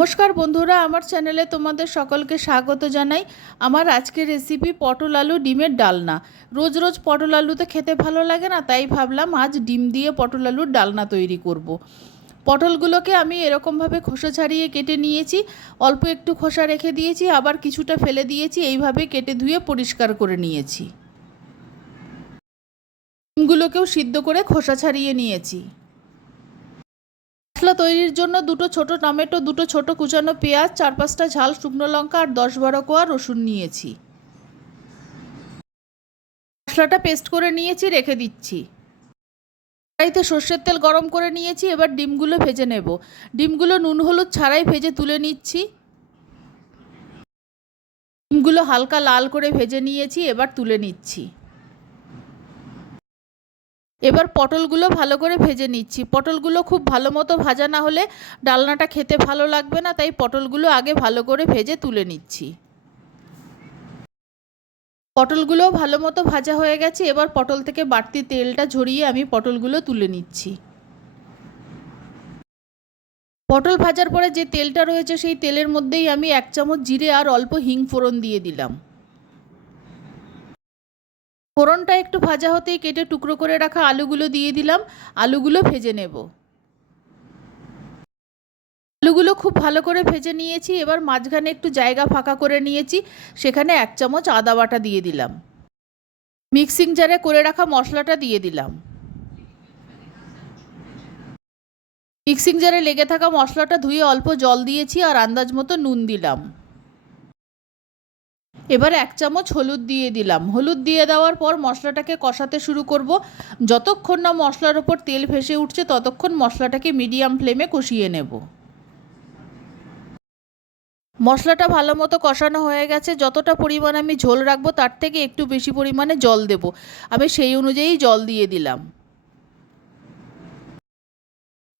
নমস্কার বন্ধুরা, আমার চ্যানেলে তোমাদের সকলকে স্বাগত জানাই। আমার আজকের রেসিপি পটল আলু ডিমের ডালনা। রোজ রোজ পটল আলু তো খেতে ভালো লাগে না, তাই ভাবলাম আজ ডিম দিয়ে পটল আলুর ডালনা তৈরি করব। পটলগুলোকে আমি এরকমভাবে খোসা ছাড়িয়ে কেটে নিয়েছি, অল্প একটু খোসা রেখে দিয়েছি, আবার কিছুটা ফেলে দিয়েছি। এইভাবে কেটে ধুয়ে পরিষ্কার করে নিয়েছি। ডিমগুলোকেও সিদ্ধ করে খোসা ছাড়িয়ে নিয়েছি। মশলা তৈরির জন্য দুটো ছোট টমেটো, দুটো ছোট কুচানো পেঁয়াজ, 4-5টা ঝাল শুকনো লঙ্কা আর 10-12 কোয়া রসুন নিয়েছি। মশলাটা পেস্ট করে নিয়েছি, রেখে দিচ্ছি। কড়াইতে সর্ষের তেল গরম করে নিয়েছি, এবার ডিমগুলো ভেজে নেব। ডিমগুলো নুন হলুদ ছাড়াই ভেজে তুলে নিচ্ছি। ডিমগুলো হালকা লাল করে ভেজে নিয়েছি, এবার তুলে নিচ্ছি। এবার পটলগুলো ভালো করে ভেজে নিচ্ছি। পটলগুলো খুব ভালো মতো ভাজা না হলে ডালনাটা খেতে ভালো লাগবে না, তাই পটলগুলো আগে ভালো করে ভেজে তুলে নিচ্ছি। পটলগুলো ভালো মতো ভাজা হয়ে গেছে, এবার পটল থেকে বাড়তি তেলটা ঝরিয়ে আমি পটলগুলো তুলে নিচ্ছি। পটল ভাজার পরে যে তেলটা রয়েছে সেই তেলের মধ্যেই আমি 1 চামচ জিরে আর অল্প হিং ফোড়ন দিয়ে দিলাম। ফোড়নটা একটু ভাজা হতেই কেটে টুকরো করে রাখা আলুগুলো দিয়ে দিলাম। আলুগুলো ভেজে নেব। আলুগুলো খুব ভালো করে ভেজে নিয়েছি, এবার মাঝখানে একটু জায়গা ফাঁকা করে নিয়েছি, সেখানে 1 চামচ আদা বাটা দিয়ে দিলাম। মিক্সিং জারে করে রাখা মশলাটা দিয়ে দিলাম। মিক্সিং জারে লেগে থাকা মশলাটা ধুয়ে অল্প জল দিয়েছি আর আন্দাজ মতো নুন দিলাম। এবার 1 চামচ হলুদ দিয়ে দিলাম। হলুদ দিয়ে দেওয়ার পর মশলাটাকে কষাতে শুরু করব। যতক্ষণ না মশলার ওপর তেল ভেসে উঠছে ততক্ষণ মশলাটাকে মিডিয়াম ফ্লেমে কষিয়ে নেব। মশলাটা ভালো মতো কষানো হয়ে গেছে। যতটা পরিমাণ আমি ঝোল রাখবো তার থেকে একটু বেশি পরিমাণে জল দেব। আমি সেই অনুযায়ী জল দিয়ে দিলাম।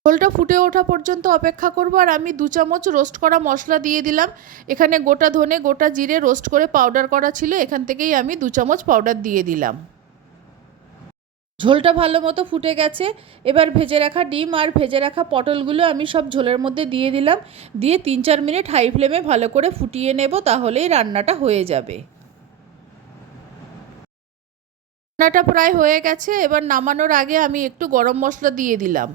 ঝোলটা ফুটে ওঠা পর্যন্ত অপেক্ষা করব। আর আমি 2 চামচ রোস্ট করা মশলা দিয়ে দিলাম। এখানে গোটা ধনে, গোটা জিরে রোস্ট করে পাউডার করা ছিল, এখান থেকেই আমি 2 চামচ পাউডার দিয়ে দিলাম। ঝোলটা ভালো মতো ফুটে গেছে। এবার ভেজে রাখা ডিম আর ভেজে রাখা পটলগুলো আমি সব ঝোলের মধ্যে দিয়ে দিলাম। দিয়ে 3-4 মিনিট হাই ফ্লেমে ভালো করে ফুটিয়ে নেব, তাহলেই রান্নাটা হয়ে যাবে। রান্নাটা প্রায় হয়ে গেছে। এবার নামানোর আগে আমি একটু গরম মশলা দিয়ে দিলাম।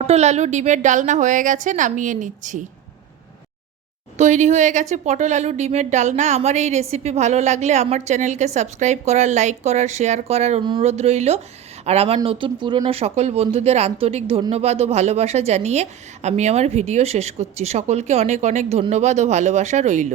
পটল আলু ডিমের ডালনা হয়ে গেছে, নামিয়ে নিচ্ছি। তৈরি হয়ে গেছে পটল আলু ডিমের ডালনা। আমার এই রেসিপি ভালো লাগলে আমার চ্যানেলকে সাবস্ক্রাইব করার, লাইক করার, শেয়ার করার অনুরোধ রইল। আর আমার নতুন পুরনো সকল বন্ধুদের আন্তরিক ধন্যবাদ ও ভালোবাসা জানিয়ে আমি আমার ভিডিও শেষ করছি। সকলকে অনেক অনেক ধন্যবাদ ও ভালোবাসা রইল।